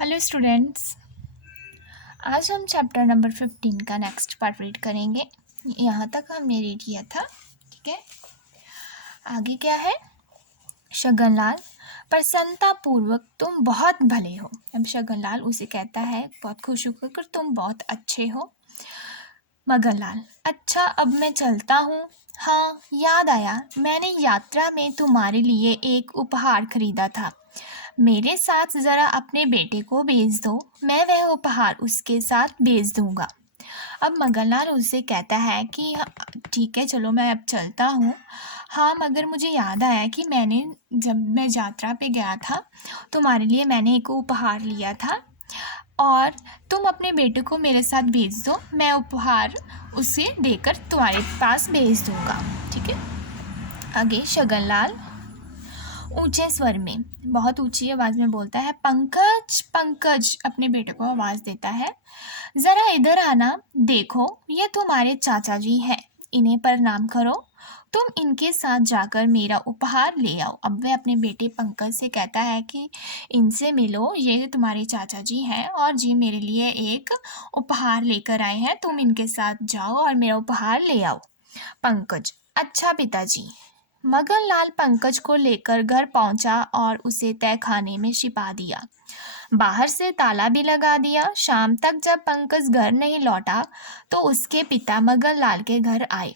Hello students, आज हम chapter number 15 का नेक्स्ट पार्ट रीड करेंगे। यहाँ तक हमने रीड किया था, ठीक है। आगे क्या है? शगनलाल, प्रसन्नतापूर्वक तुम बहुत भले हो। अब शगनलाल उसे कहता है बहुत खुश होकर कि तुम बहुत अच्छे हो। मगनलाल, अच्छा अब मैं चलता हूँ। हाँ, याद आया, मैंने यात्रा में तुम्हारे लिए एक उपहार खरीदा था। मेरे साथ ज़रा अपने बेटे को भेज दो, मैं वह उपहार उसके साथ भेज दूंगा। अब मगनलाल उससे कहता है कि ठीक है, चलो मैं अब चलता हूँ। हाँ, मगर मुझे याद आया कि जब मैं यात्रा पे गया था, तुम्हारे लिए मैंने एक उपहार लिया था और तुम अपने बेटे को मेरे साथ भेज दो, मैं उपहार उसे देकर तुम्हारे पास भेज दूंगा, ठीक है। आगे शगनलाल ऊंचे स्वर में, बहुत ऊंची आवाज में बोलता है, पंकज पंकज, अपने बेटे को आवाज देता है, जरा इधर आना, देखो ये तुम्हारे चाचा जी हैं, इन्हें प्रणाम करो, तुम इनके साथ जाकर मेरा उपहार ले आओ। अब वह अपने बेटे पंकज से कहता है कि इनसे मिलो, ये तुम्हारे चाचा जी हैं और जी मेरे लिए एक उपहार लेकर आए हैं, तुम इनके साथ जाओ और मेरा उपहार ले आओ। पंकज, अच्छा पिताजी। मगनलाल पंकज को लेकर घर पहुंचा और उसे तहखाने में छिपा दिया। बाहर से ताला भी लगा दिया। शाम तक जब पंकज घर नहीं लौटा तो उसके पिता मगनलाल के घर आए।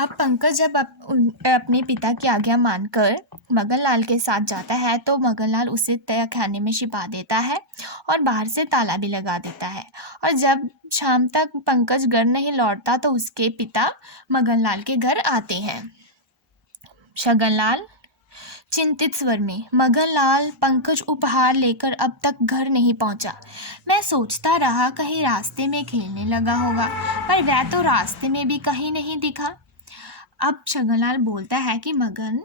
अब पंकज जब अपने पिता की आज्ञा मानकर मगनलाल के साथ जाता है तो मगनलाल उसे तहखाने में छिपा देता है और बाहर से ताला भी लगा देता है। और जब शाम तक पंकज घर नहीं लौटता तो उसके पिता मगनलाल के घर आते हैं। शगनलाल चिंतित स्वर में, मगनलाल, पंकज उपहार लेकर अब तक घर नहीं पहुंचा। मैं सोचता रहा कहीं रास्ते में खेलने लगा होगा, पर वह तो रास्ते में भी कहीं नहीं दिखा। अब शगनलाल बोलता है कि मगन,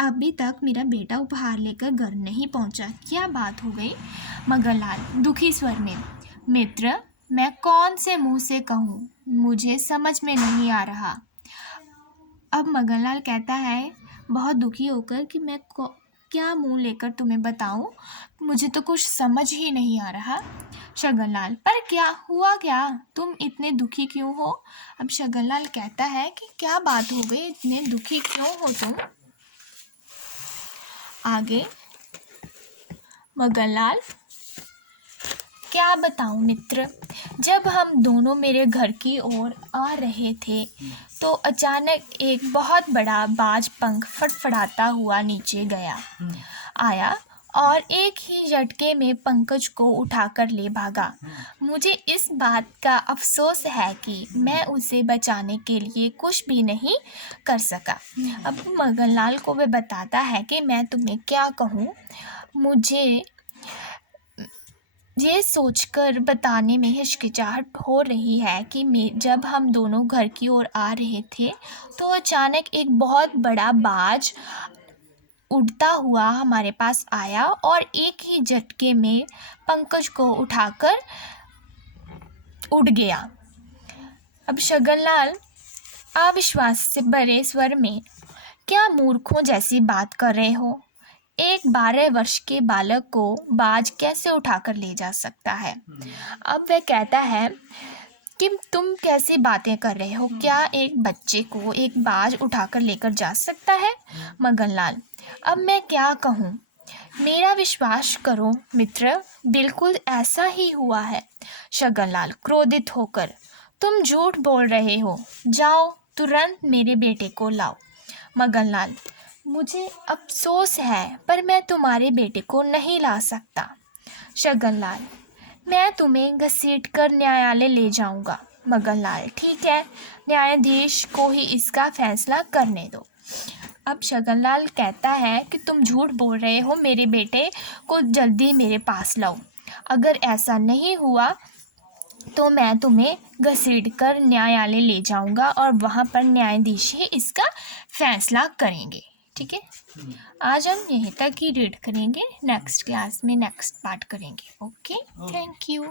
अभी तक मेरा बेटा उपहार लेकर घर नहीं पहुंचा, क्या बात हो गई? मगनलाल दुखी स्वर में, मित्र, मैं कौन से मुंह से कहूँ, मुझे समझ में नहीं आ रहा। अब मगनलाल कहता है बहुत दुखी होकर कि मैं क्या मुंह लेकर तुम्हें बताऊं, मुझे तो कुछ समझ ही नहीं आ रहा। शगनलाल, पर क्या हुआ, क्या तुम इतने दुखी क्यों हो? अब शगनलाल कहता है कि क्या बात हो गई, इतने दुखी क्यों हो तुम? आगे मगनलाल, क्या बताऊं मित्र, जब हम दोनों मेरे घर की ओर आ रहे थे तो अचानक एक बहुत बड़ा बाज पंख फड़फड़ाता हुआ नीचे आया और एक ही झटके में पंकज को उठाकर ले भागा। मुझे इस बात का अफसोस है कि मैं उसे बचाने के लिए कुछ भी नहीं कर सका। अब मगनलाल को वह बताता है कि मैं तुम्हें क्या कहूँ, मुझे ये सोचकर बताने में हिचकिचाहट हो रही है कि जब हम दोनों घर की ओर आ रहे थे तो अचानक एक बहुत बड़ा बाज उड़ता हुआ हमारे पास आया और एक ही झटके में पंकज को उठाकर उड़ गया। अब शगनलाल अविश्वास से भरे स्वर में, क्या मूर्खों जैसी बात कर रहे हो? एक 12 वर्ष के बालक को बाज कैसे उठाकर ले जा सकता है? अब वह कहता है कि तुम कैसी बातें कर रहे हो, क्या एक बच्चे को एक बाज उठाकर लेकर जा सकता है? मगनलाल, अब मैं क्या कहूँ, मेरा विश्वास करो मित्र, बिल्कुल ऐसा ही हुआ है। शगनलाल क्रोधित होकर, तुम झूठ बोल रहे हो, जाओ तुरंत मेरे बेटे को लाओ। मगनलाल, मुझे अफसोस है पर मैं तुम्हारे बेटे को नहीं ला सकता। शगनलाल, मैं तुम्हें घसीटकर न्यायालय ले जाऊंगा। मगनलाल, ठीक है, न्यायाधीश को ही इसका फैसला करने दो। अब शगनलाल कहता है कि तुम झूठ बोल रहे हो, मेरे बेटे को जल्दी मेरे पास लाओ, अगर ऐसा नहीं हुआ तो मैं तुम्हें घसीटकर न्यायालय ले जाऊंगा और वहाँ पर न्यायाधीश ही इसका फैसला करेंगे, ठीक है। आज हम यहीं तक ही रीड करेंगे, नेक्स्ट क्लास में नेक्स्ट पार्ट करेंगे। Okay, thank you.